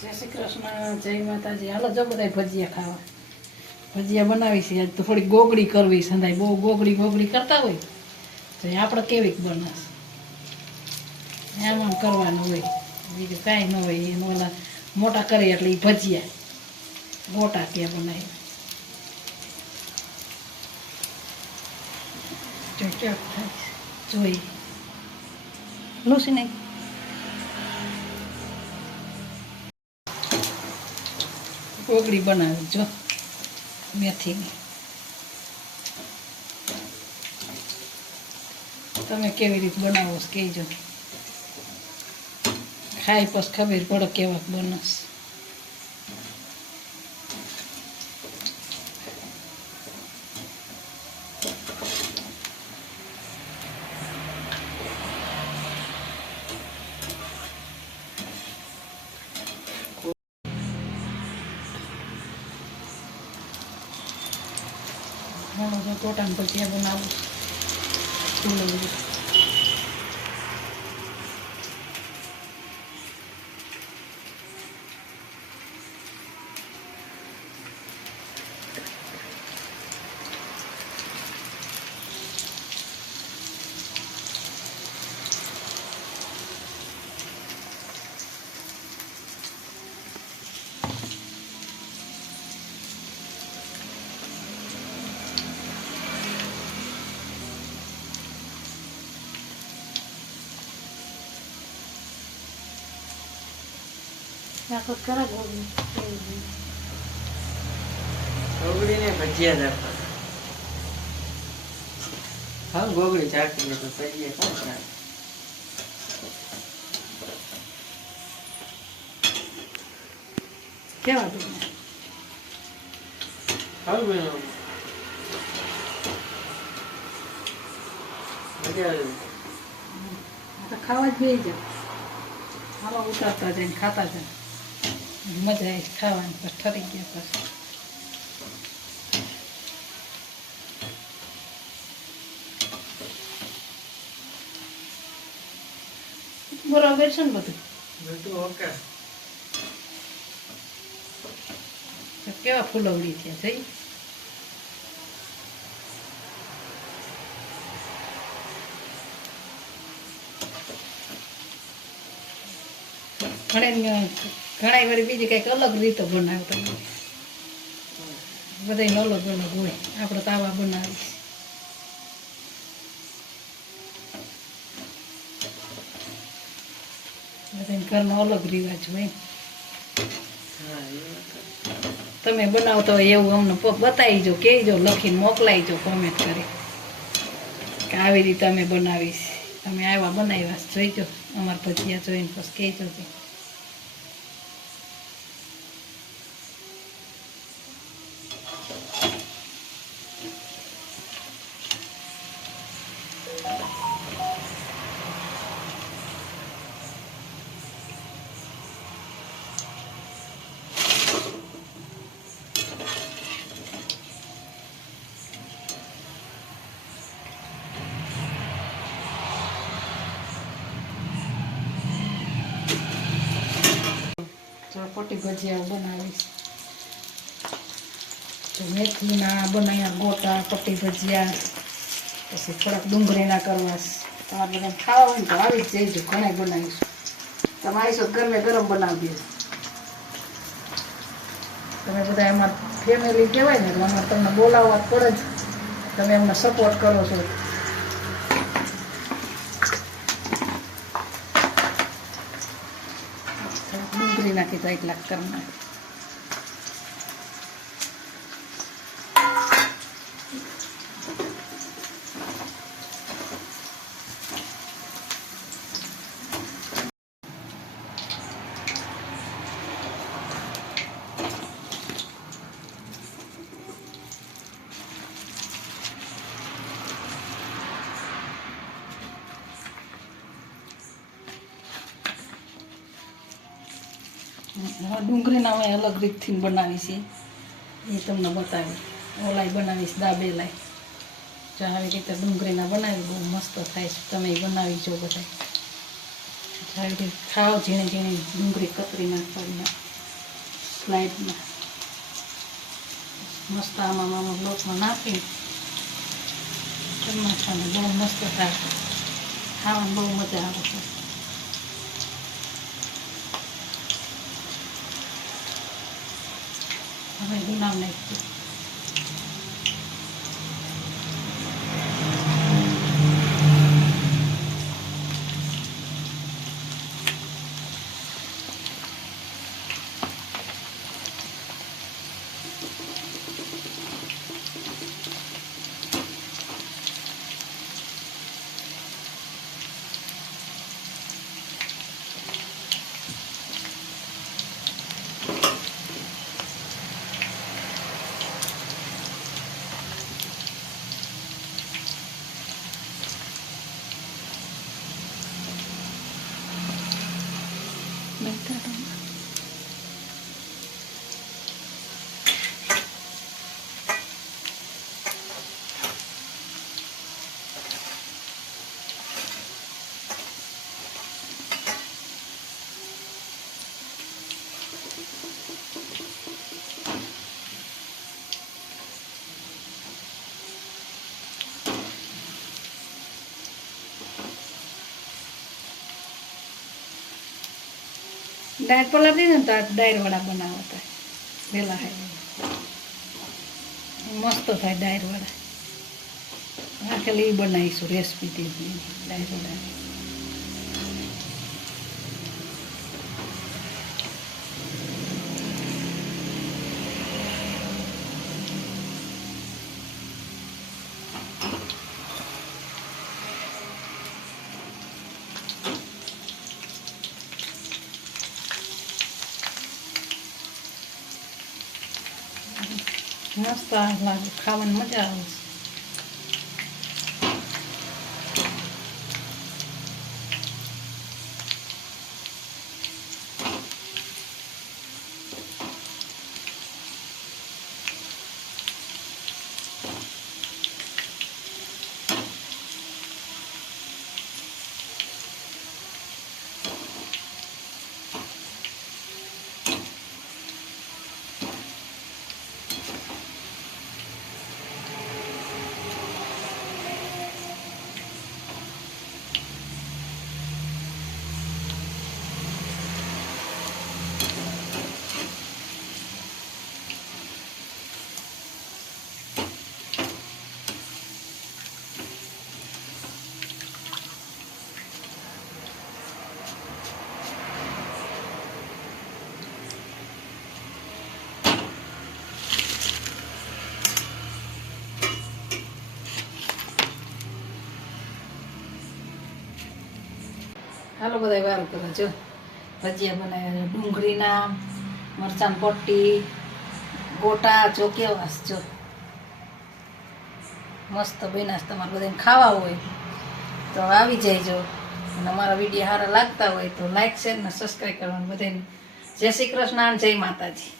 જય શ્રી કૃષ્ણ, જય માતાજી. હાલો જો બધા ભજીયા ખાવા. ભજીયા બનાવી છે આજ તો થોડી ગોગડી કરવી સંધાય. બહુ ગોગડી કરતા હોય તો આપણે કેવી બનાસ એમાં કરવાનું હોય, બીજું કાંઈ ન હોય. એને ઓલા મોટા કરીએ એટલે એ ભજીયા મોટા ત્યાં બનાવી જોઈ લૂસી નહીં. ગોગડી બનાવી જો મેથીની. તમે કેવી રીતે બનાવો છો કહેજો, ખાઈ પછી ખબર પડે કેવા બનાસ. ટોટાને ભજીયા બનાવું ગોગડી ને ભજીયા જ હા ગોગડી ચાખી લે તો ભજીયા કોણ ખાય. કેવા ખાવ મજા ખાવા જ બે જાય. હાલો ઉતારતા જાય ખાતા જાય, મજા આવી ખાવાની. પછી ઠરી ગયા પછી બરાબર છે ને બધું. ઓકે કેવા ફૂલવડી થયા જઈ. ઘણા વાર બીજી કઈક અલગ રીતે બનાવતા હોય, બધાને અલગ અલગ હોય. આપણે તો આવા બનાવીશ. બધાને ઘરનો અલગ રિવાજ હોય. તમે બનાવતા હોય એવું અમને બતાવીજો, કહેજો, લખીને મોકલાઈજો કોમેન્ટ કરી કે આવી રીતે અમે બનાવીશ. તમે આવા બનાવ્યા જોઈજો અમારા ભજીયા જોઈને પછી કહેજો. પટ્ટી ભજીયા બનાવીશ તો મેથીના બનાવ્યા ગોટા પટ્ટી ભજીયા. પછી થોડાક ડુંગળીના કરવા. તમારે બધા ખાવા હોય ને તો આવી જ જઈજો, ઘણા બનાવીશું. તમે આવીશો ગરમે ગરમ બનાવી દેજો. તમે બધા એમાં ફેમિલી કહેવાય ને એટલે અમારે તમને બોલાવવા પડે જ. તમે એમને સપોર્ટ કરો છો. ડુંગળી નાખી તો એટલા કરના. ડુંગળીના અમે અલગ રીતથી બનાવી છે, એ તમને બતાવી. ઓલાય બનાવીશ દાબેલાય. જો આવી રીતે ડુંગળીના બનાવી બહુ મસ્ત થાય છે. તમે બનાવી જો બધા આવી રીતે ખાઓ. ઝીણી ઝીણી ડુંગળી કતરી નાખવાની. સ્લાઇડમાં મસ્ત આમાં લોટમાં નાખી નાખવાનું બહુ મસ્ત થાય ખાવાની બહુ મજા આવે છે હવે ગુલાબ નાખીશું દાળ પલાળ દીધી ને તો આ દાળ વડા બનાવતા વેલા થાય મસ્ત થાય દાળ વડા ખાલી એ બનાવીશું રેસીપી દાળ વડા મસ્ત લાગે ખાવાની મજા આવે છે હાલો બધા વાર કરો જો ભજીયા બનાવ્યા છે ડુંગળીના મરચાં પટ્ટી ગોટા જો કેવા જો મસ્ત બન્યા તમારે બધાને ખાવા હોય તો આવી જઈજો અને અમારા વિડીયો સારા લાગતા હોય તો લાઈક શેર ને સબસ્ક્રાઈબ કરવાનું બધાને જય શ્રી કૃષ્ણ જય માતાજી.